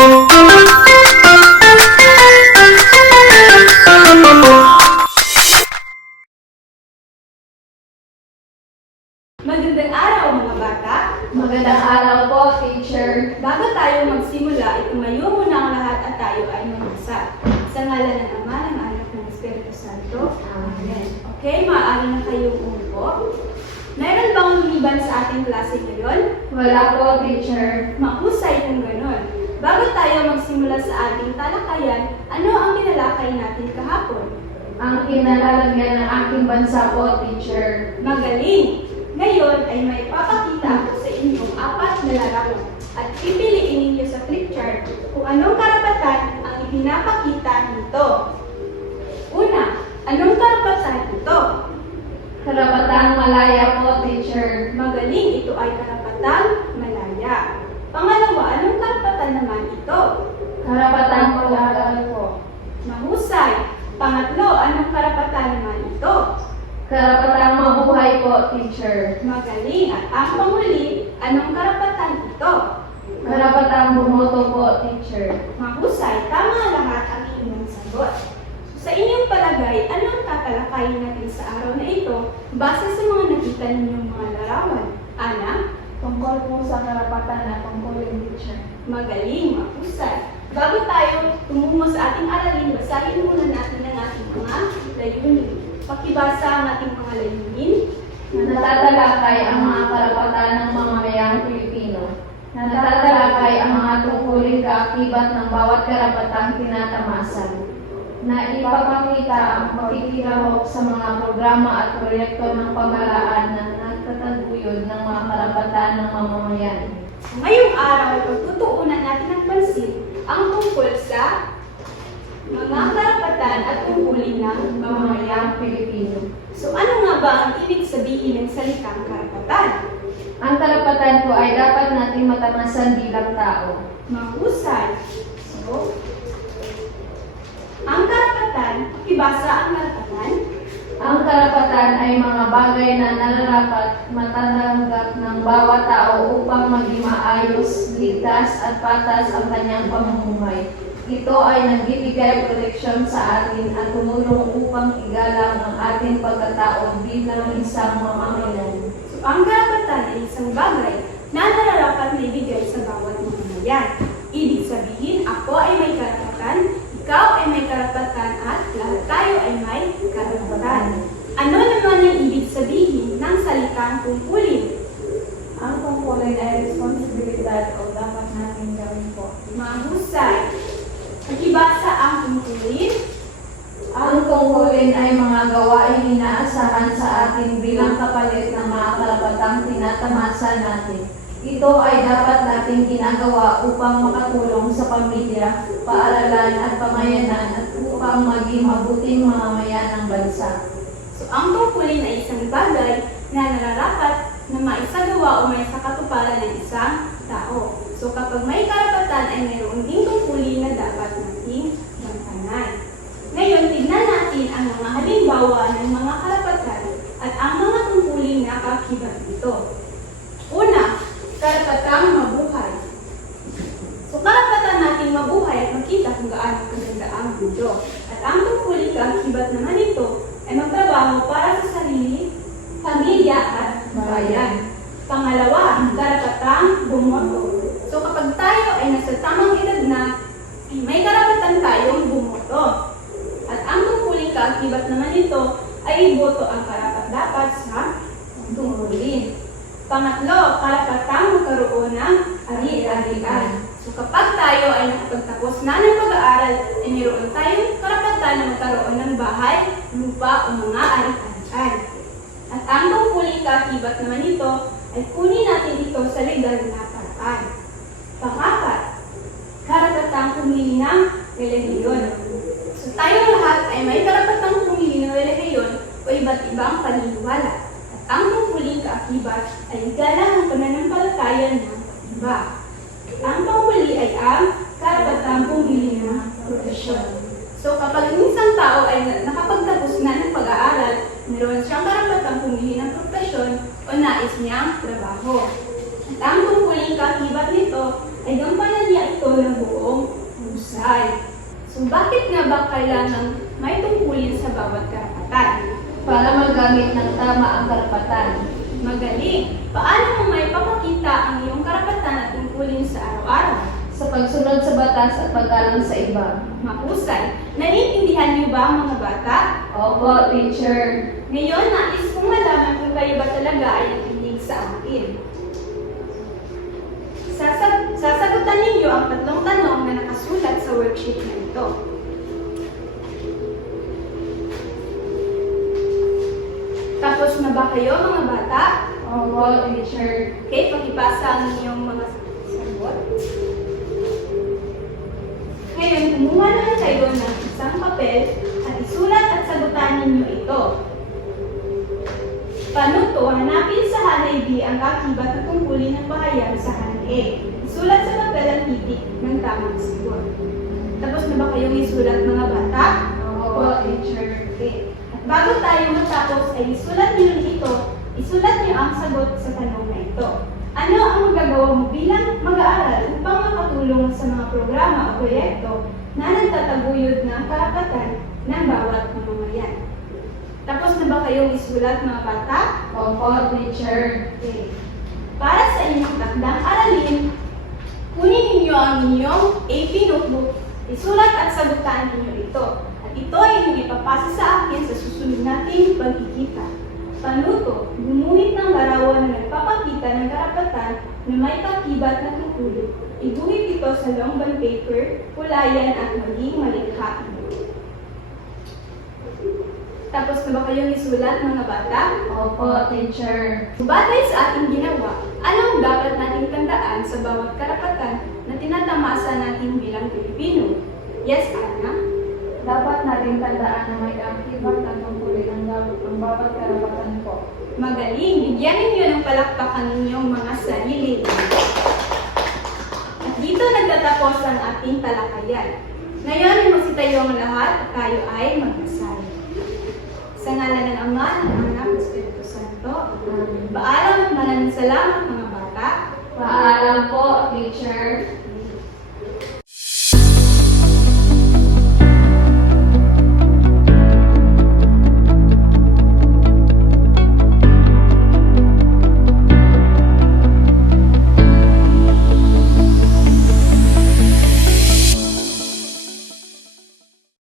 Magandang araw mga bata! Magandang araw po, teacher. Bago tayo magsimula, itumayo muna ang lahat at tayo ay mag-usap. Sa ngalan ng Ama, ng Anak, ng Espiritu Santo. Amen. Okay, maaari na kayong umupo. Meron bang lumiban sa ating klase ngayon? Wala po, teacher. Mahusay kung ganon. Bago tayo magsimula sa ating talakayan, ano ang tinalakay natin kahapon? Ang kinalalagyan ng aking bansa po, teacher. Magaling! Ngayon ay may papakita ako sa inyong 4 na larawan at pipiliin ninyo sa flip chart kung anong karapatan ang ipinapakita nito. Una, anong karapatan ito? Karapatang malaya po, teacher. Magaling, ito ay karapatang malaya. Pangalawa, anong karapatan naman ito? Karapatang mag-aaral po. Mahusay. Pangatlo, anong karapatan naman ito? Karapatang mabuhay po, teacher. Magaling. At ang panghuli, anong karapatan ito? Karapatang bumoto po, teacher. Mahusay, tama lahat ang inyong sagot. Sa inyong palagay, anong tatalakayin natin sa araw na ito base sa mga nakita ninyong mga larawan? Ana? Tungkol po sa karapatan na tungkulin, teacher. Magaling, mahusay. Bago tayo tumungo sa ating aralin, basahin muna natin ang ating mga layunin. Pakibasa ang ating mga layunin. Natatalakay ang mga karapatan ng mga mayang Pilipino. Natatalakay ang mga tungkulin kaakibat ng bawat karapatang tinatamasan. Na ipapakita ang pakikilahok sa mga programa at proyekto ng pamahalaan na nagtataguyod ng mga karapatan ng mamamayan. Ngayong araw, pagtutuunan natin ng pansin ang tungkol sa mga karapatan at tungkulin ng mamamayang Pilipino. So ano nga ba ang ibig sabihin ng salitang karapatan? Ang karapatan po ay dapat nating matamasan bilang tao. Mahusay. So, ang karapatan, pakibasa ang karapatan. Ang karapatan ay mga bagay na nararapat matatanggap ng bawat tao upang maging maayos, ligtas at patas ang kanyang pamumuhay. Ito ay nagbibigay proteksyon sa atin at tumulong upang igalang ang ating pagkatao bilang isang mamamayan. So, ang karapatan ay isang bagay na nararapat na ibigay sa bawat mamamayan. Ibig sabihin, ako ay may karapatan, ikaw ay may karapatan, at lahat tayo ay may karapatan. Ano naman ang ibig sabihin ng salitang tungkulin? Ang tungkulin ay responsibilidad o dapat natin gawin po. Mahusay. Pakibasa ang tungkulin. Ang tungkulin ay mga gawaing inaasahan sa atin bilang kapalit ng mga karapatang tinatamasa natin. Ito ay dapat nating ginagawa upang makatulong sa pamilya, paaralan at pamayanan at upang maging mabuting mamamayan ng bansa. So, ang tungkulin ay isang bagay na nararapat na maisagawa o may sakatuparan ng isang tao. So, kapag may karapatan ay mayroon ding tungkulin na dapat nating bantayan. Ngayon, tignan natin ang mga halimbawa ng mga karapatan at ang mga tungkulin na kaakibat nito. Una, karapatang mabuhay. So, karapatan nating mabuhay at makita kung gaano kaganda ang mundo. At ang tungkulin kaakibat naman ito ay magtrabaho para sa sarili, pamilya at bayan. Pangalawa, karapatang bumoto. So kapag tayo ay nasa tamang edad na, may karapatan tayong bumoto. At ang tungkulin kaakibat naman ito ay iboto ang karapat-dapat sa tungkulin. Pangatlo, karapatang magkaroon ng ari-arian. So kapag tayo ay nakapagtapos na ng pag-aaral, ay mayroon tayong karapatan na magkaroon ng bahay, lupa o mga ari-arian. At ang tungkulin kaakibat naman ito ay kunin natin ito sa legal na paraan. Pangapat, karapatang pumili ng relihiyon. So tayong lahat ay may karapatang pumili ng relihiyon o iba't ibang paniniwala. At ang tungkulin kaakibat ay igalang ang pananampalataya ng iba. Ang panghuli ay ang karapatang pumili ng profesyon. So kapag ang isang tao ay nakapagtapos na ng pag-aaral, meron siyang karapatang pumili ng profesyon o nais niyang trabaho. At ang tungkulin kaakibat nito ay gampanan niya ito ng buong Mahusay. So bakit nga ba kailangan may tungkulin sa bawat karapatan? Para magamit ng tama ang karapatan. Magaling! Paano mo may papakita ang iyong karapatan at tungkulin sa araw-araw? Sa pagsunod sa batas at paggalang sa iba. Mahusay! Naiintindihan niyo ba mga bata? Opo, teacher. Ngayon, nais kong malaman kung kayo ba talaga ay nakikinig sa akin. Sasagutan ninyo ang 3 tanong na nakasulat sa worksheet na ito. Tapos na ba kayo mga bata? Opo, teacher. Okay, pakipasa ang inyong mga sagot. Ngayon, kumuha naman kayo ng isang papel at isulat at sagutan ninyo ito. Panuto, hanapin sa hanay B ang kakibat at tungkulin ng bahayag sa hanay A. Isulat sa papel ang titik ng tamang sagot. Tapos na ba kayong isulat mga bata? Opo, teacher. Okay. At bago tayo matapos ay isulat niyo ito, isulat niyo ang sagot sa tanong na ito. Ano ang magagawa mo bilang mag-aaral upang makatulong sa mga programa o proyekto na nagtataguyod ng karapatan ng bawat mamamayan? Tapos na ba kayong isulat mga bata? Opo, teacher. Okay. Para sa inyong takdang aralin, kunin ninyo ang inyong AP notebook, isulat at sagutan ninyo ito. At ito ay inyong ipapasa sa akin sa susunod nating pagkikita. Panuto, gumuhit ng larawan na nagpapakita ng karapatan na may kakibat na tungkulin. Iguhit ito sa long bond paper, kulayan at maging malikhain. Tapos na ba kayong isulat mga bata? Opo, teacher. Batay sa ating ginawa, anong dapat nating tandaan sa bawat karapatan na tinatamasa natin bilang Pilipino? Yes, Ana? Dapat natin tandaan na may kakibat at tungkulin ang bawat karapatan po. Magaling! Bigyan ninyo ng palakpakan ninyong mga sarili. At dito nagtatapos ang ating talakayan. Ngayon ay magsitayo ang lahat at tayo ay magdasal. Sa ngalan ng Ama, ng Anak, ng Espiritu Santo. Paalam at maraming salamat mga bata. Paalam.